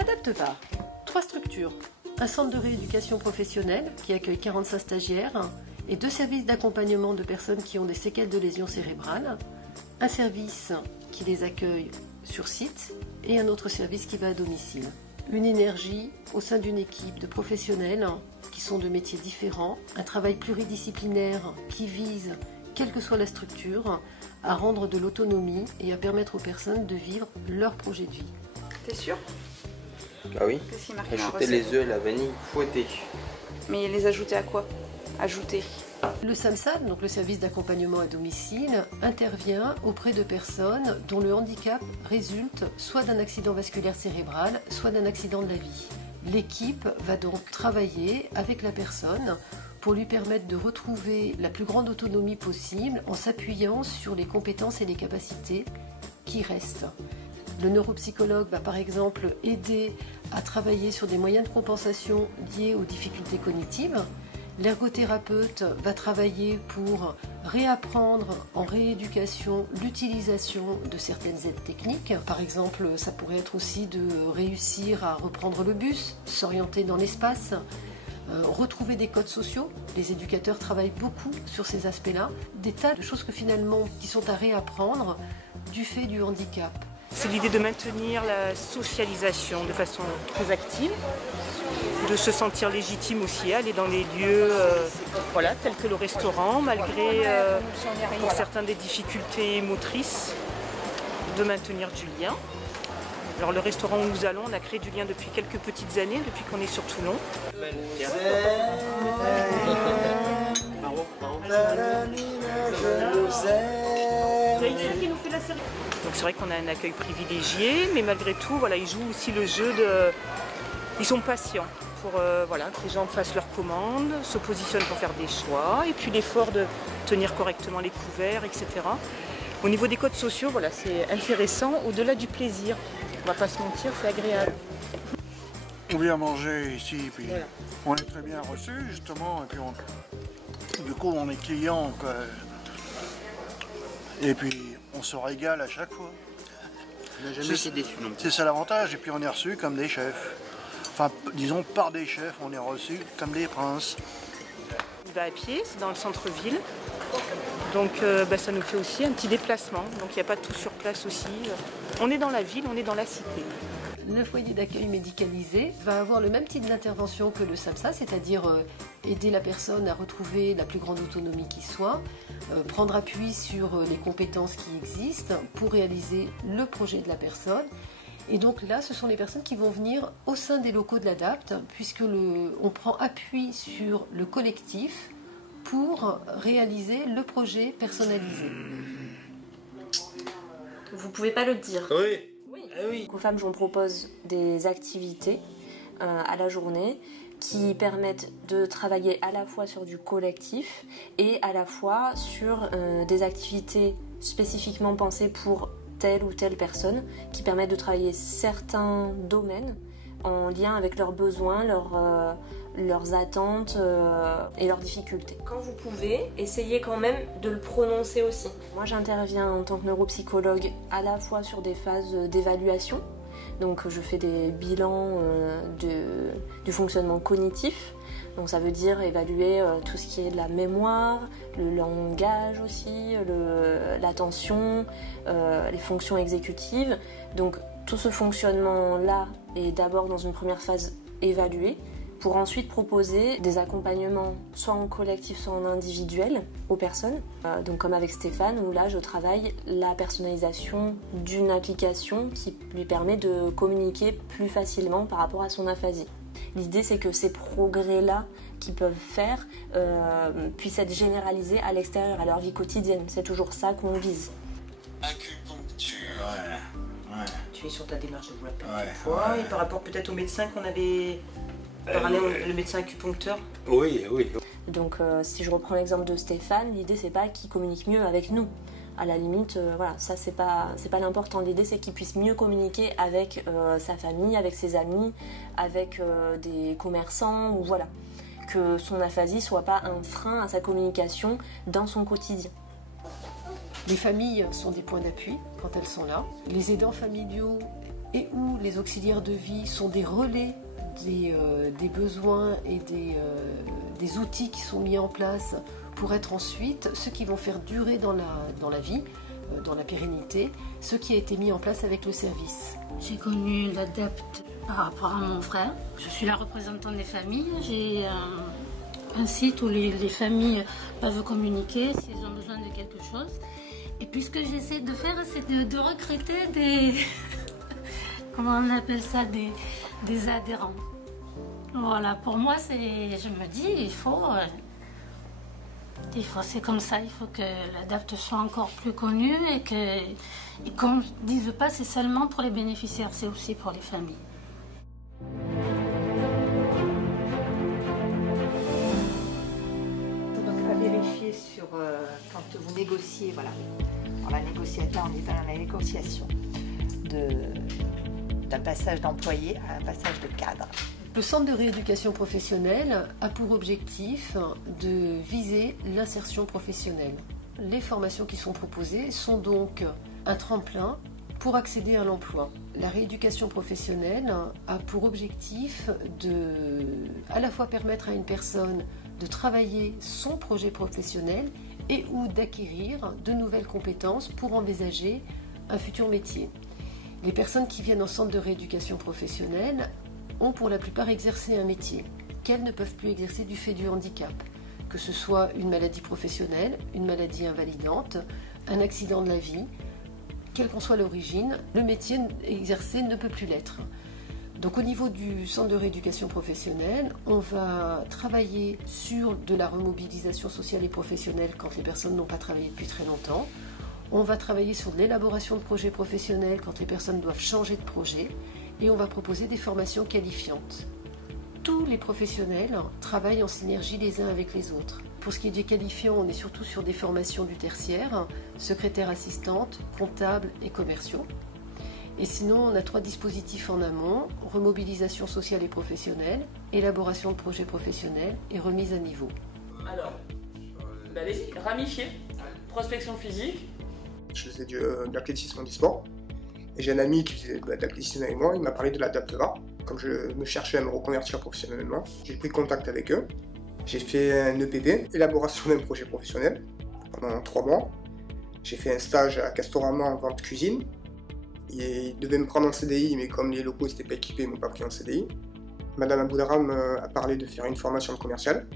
Adapte-VAR, 3 structures. Un centre de rééducation professionnelle qui accueille 45 stagiaires et 2 services d'accompagnement de personnes qui ont des séquelles de lésions cérébrales. Un service qui les accueille sur site et un autre service qui va à domicile. Une énergie au sein d'une équipe de professionnels qui sont de métiers différents, un travail pluridisciplinaire qui vise, quelle que soit la structure, à rendre de l'autonomie et à permettre aux personnes de vivre leur projet de vie. T'es sûr? Ah oui. Qu'est-ce qui est marqué dans la Ajouter recette? les œufs, la vanille, fouetter. Mais les ajouter à quoi? Ajouter. Le SAMSAD, donc le service d'accompagnement à domicile, intervient auprès de personnes dont le handicap résulte soit d'un accident vasculaire cérébral, soit d'un accident de la vie. L'équipe va donc travailler avec la personne pour lui permettre de retrouver la plus grande autonomie possible en s'appuyant sur les compétences et les capacités qui restent. Le neuropsychologue va par exemple aider à travailler sur des moyens de compensation liés aux difficultés cognitives. L'ergothérapeute va travailler pour réapprendre en rééducation l'utilisation de certaines aides techniques. Par exemple, ça pourrait être aussi de réussir à reprendre le bus, s'orienter dans l'espace, retrouver des codes sociaux. Les éducateurs travaillent beaucoup sur ces aspects-là. Des tas de choses qui sont à réapprendre du fait du handicap. C'est l'idée de maintenir la socialisation de façon très active, de se sentir légitime aussi, aller dans les lieux tels que le restaurant, malgré pour certains des difficultés motrices, de maintenir du lien. Alors le restaurant où nous allons, on a créé du lien depuis quelques petites années, depuis qu'on est sur Toulon. Donc c'est vrai qu'on a un accueil privilégié, mais malgré tout, voilà, ils jouent aussi le jeu de... Ils sont patients pour que les gens fassent leurs commandes, se positionnent pour faire des choix, et puis l'effort de tenir correctement les couverts, etc. Au niveau des codes sociaux, voilà, c'est intéressant, au-delà du plaisir. On va pas se mentir, c'est agréable. On vient manger ici, puis voilà. On est très bien reçus, justement, et puis du coup on est clients, quoi. Et puis on se régale à chaque fois. On n'a jamais été déçus non plus. C'est ça l'avantage, et puis on est reçus comme des chefs. Enfin, disons par des chefs, on est reçus comme des princes. On va à pied, c'est dans le centre-ville. Donc ça nous fait aussi un petit déplacement. Donc il n'y a pas tout sur place aussi. On est dans la ville, on est dans la cité. Le foyer d'accueil médicalisé va avoir le même type d'intervention que le SAMSA, c'est-à-dire aider la personne à retrouver la plus grande autonomie qui soit, prendre appui sur les compétences qui existent pour réaliser le projet de la personne. Et donc là, ce sont les personnes qui vont venir au sein des locaux de l'ADAPT, puisque on prend appui sur le collectif pour réaliser le projet personnalisé. Vous pouvez pas le dire. Oui. Oui. Aux femmes, j'en propose des activités à la journée qui permettent de travailler à la fois sur du collectif et à la fois sur des activités spécifiquement pensées pour telle ou telle personne, qui permettent de travailler certains domaines en lien avec leurs besoins, leurs attentes et leurs difficultés. Quand vous pouvez, essayez quand même de le prononcer aussi. Moi, j'interviens en tant que neuropsychologue à la fois sur des phases d'évaluation, donc je fais des bilans du fonctionnement cognitif, donc ça veut dire évaluer tout ce qui est de la mémoire, le langage aussi, l'attention, les fonctions exécutives. Donc tout ce fonctionnement-là est d'abord dans une première phase évalué, pour ensuite proposer des accompagnements soit en collectif soit en individuel aux personnes. Donc comme avec Stéphane, où là je travaille la personnalisation d'une application qui lui permet de communiquer plus facilement par rapport à son aphasie. L'idée c'est que ces progrès-là qu'ils peuvent faire puissent être généralisés à l'extérieur, à leur vie quotidienne. C'est toujours ça qu'on vise. Acupuncture. Ouais. Tu es sur ta démarche de vous la fois, et par rapport peut-être au médecin qu'on avait... le médecin acupuncteur. Oui. Donc si je reprends l'exemple de Stéphane, l'idée c'est pas qu'il communique mieux avec nous. À la limite, ça c'est pas l'important. L'idée c'est qu'il puisse mieux communiquer avec sa famille, avec ses amis, avec des commerçants, ou voilà. Que son aphasie soit pas un frein à sa communication dans son quotidien. Les familles sont des points d'appui quand elles sont là. Les aidants familiaux et où les auxiliaires de vie sont des relais des besoins et des outils qui sont mis en place pour être ensuite ceux qui vont faire durer dans la vie, dans la pérennité, ce qui a été mis en place avec le service. J'ai connu l'ADEPT par rapport à mon frère. Je suis la représentante des familles. J'ai un site où les familles peuvent communiquer s'ils ont besoin de quelque chose. Et puis ce que j'essaie de faire, c'est de recruter des... comment on appelle ça, des adhérents. Voilà, pour moi, je me dis, il faut, c'est comme ça, il faut que l'ADEPT soit encore plus connu et qu'on ne dise pas c'est seulement pour les bénéficiaires, c'est aussi pour les familles. Donc, à vérifier sur quand vous négociez, voilà. Alors, la négociation, on est dans la négociation d'un passage d'employé à un passage de cadre. Le centre de rééducation professionnelle a pour objectif de viser l'insertion professionnelle. Les formations qui sont proposées sont donc un tremplin pour accéder à l'emploi. La rééducation professionnelle a pour objectif de à la fois permettre à une personne de travailler son projet professionnel et ou d'acquérir de nouvelles compétences pour envisager un futur métier. Les personnes qui viennent en centre de rééducation professionnelle ont pour la plupart exercé un métier qu'elles ne peuvent plus exercer du fait du handicap, que ce soit une maladie professionnelle, une maladie invalidante, un accident de la vie, quelle qu'en soit l'origine, le métier exercé ne peut plus l'être. Donc au niveau du centre de rééducation professionnelle, on va travailler sur de la remobilisation sociale et professionnelle quand les personnes n'ont pas travaillé depuis très longtemps. On va travailler sur de l'élaboration de projets professionnels quand les personnes doivent changer de projet. Et on va proposer des formations qualifiantes. Tous les professionnels travaillent en synergie les uns avec les autres. Pour ce qui est des qualifiants, on est surtout sur des formations du tertiaire, secrétaire assistante, comptable et commerciaux. Et sinon, on a 3 dispositifs en amont, remobilisation sociale et professionnelle, élaboration de projets professionnels et remise à niveau. Alors, allez-y, ramifier, prospection physique. Je faisais de l'athlétisme du sport. Et j'ai un ami qui faisait de l'athlétisme avec moi, il m'a parlé de l'ADEPT. Comme je me cherchais à me reconvertir professionnellement, j'ai pris contact avec eux. J'ai fait un EPP, élaboration d'un projet professionnel, pendant 3 mois. J'ai fait un stage à Castorama en vente cuisine. Ils devaient me prendre en CDI, mais comme les locaux n'étaient pas équipés, ils ne m'ont pas pris en CDI. Madame Aboudaram a parlé de faire une formation commerciale.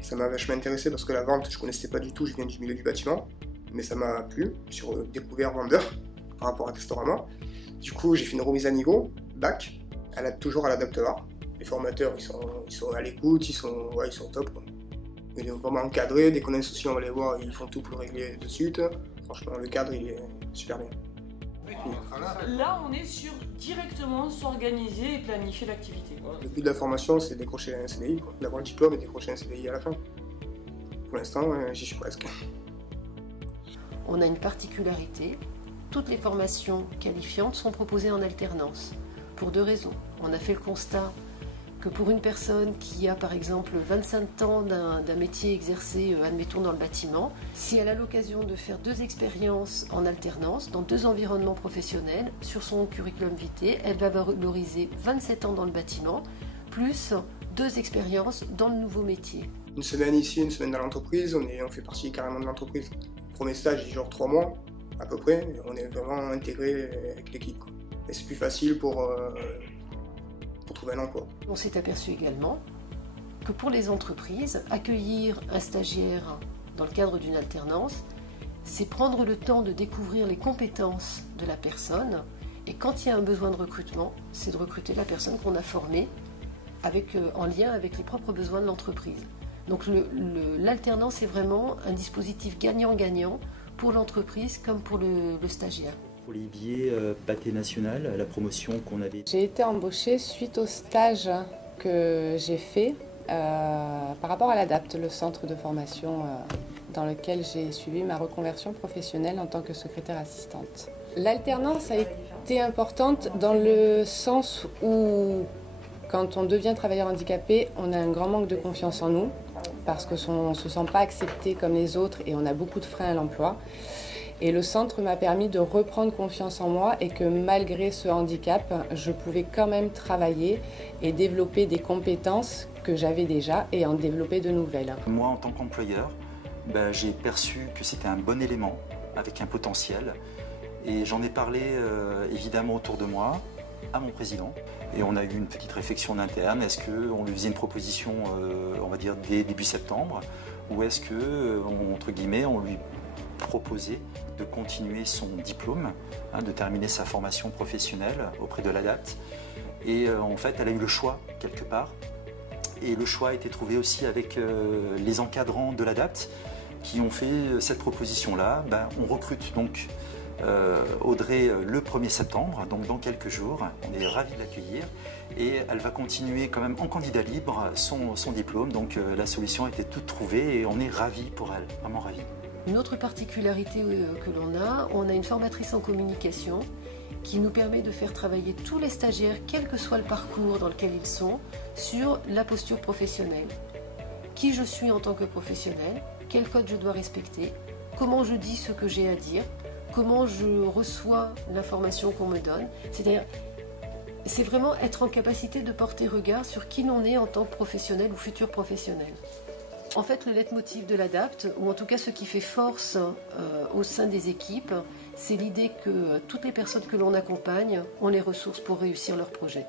Ça m'a vachement intéressé parce que la vente, je ne connaissais pas du tout, je viens du milieu du bâtiment. Mais ça m'a plu, je suis découvert vendeur par rapport à Castorama. Du coup, j'ai fait une remise à niveau, bac, toujours à l'ADEPT. Les formateurs, ils sont à l'écoute, ils sont top. Quoi. Ils sont vraiment encadrés, dès qu'on a un souci, on va les voir, ils font tout pour le régler de suite. Franchement, le cadre, il est super bien. Là, on est sur directement s'organiser et planifier l'activité. Le but de la formation, c'est décrocher un CDI, d'avoir le diplôme et décrocher un CDI à la fin. Pour l'instant, j'y suis presque. On a une particularité. Toutes les formations qualifiantes sont proposées en alternance, pour 2 raisons. On a fait le constat que pour une personne qui a par exemple 25 ans d'un métier exercé, admettons dans le bâtiment, si elle a l'occasion de faire 2 expériences en alternance, dans 2 environnements professionnels, sur son curriculum vitae, elle va valoriser 27 ans dans le bâtiment, plus 2 expériences dans le nouveau métier. Une semaine ici, une semaine dans l'entreprise, on fait partie carrément de l'entreprise. Le premier stage, il dure 3 mois. À peu près, on est vraiment intégré avec l'équipe. Et c'est plus facile pour trouver un emploi. On s'est aperçu également que pour les entreprises, accueillir un stagiaire dans le cadre d'une alternance, c'est prendre le temps de découvrir les compétences de la personne. Et quand il y a un besoin de recrutement, c'est de recruter la personne qu'on a formée en lien avec les propres besoins de l'entreprise. Donc l'alternance est vraiment un dispositif gagnant-gagnant pour l'entreprise comme pour le stagiaire. Pour les billets pâté national, la promotion qu'on avait. J'ai été embauchée suite au stage que j'ai fait par rapport à l'ADEPT, le centre de formation dans lequel j'ai suivi ma reconversion professionnelle en tant que secrétaire assistante. L'alternance a été importante dans le sens où quand on devient travailleur handicapé, on a un grand manque de confiance en nous parce qu'on ne se sent pas accepté comme les autres et on a beaucoup de freins à l'emploi. Et le centre m'a permis de reprendre confiance en moi et que malgré ce handicap, je pouvais quand même travailler et développer des compétences que j'avais déjà et en développer de nouvelles. Moi, en tant qu'employeur, j'ai perçu que c'était un bon élément avec un potentiel. Et j'en ai parlé évidemment autour de moi, à mon président. Et on a eu une petite réflexion interne. Est-ce qu'on lui faisait une proposition, on va dire, dès début septembre? Ou est-ce que, entre guillemets, on lui proposait de continuer son diplôme, de terminer sa formation professionnelle auprès de l'ADAPT? Et en fait, elle a eu le choix, quelque part. Et le choix a été trouvé aussi avec les encadrants de l'ADAPT qui ont fait cette proposition-là. On recrute donc Audrey le 1er septembre, donc dans quelques jours. On est ravis de l'accueillir et elle va continuer quand même en candidat libre son diplôme. Donc la solution a été toute trouvée et on est ravis pour elle, vraiment ravis. Une autre particularité que on a une formatrice en communication qui nous permet de faire travailler tous les stagiaires, quel que soit le parcours dans lequel ils sont, sur la posture professionnelle. Qui je suis en tant que professionnel, quel code je dois respecter, comment je dis ce que j'ai à dire, comment je reçois l'information qu'on me donne. C'est-à-dire, c'est vraiment être en capacité de porter regard sur qui l'on est en tant que professionnel ou futur professionnel. En fait, le leitmotiv de l'ADAPT, ou en tout cas ce qui fait force au sein des équipes, c'est l'idée que toutes les personnes que l'on accompagne ont les ressources pour réussir leur projet.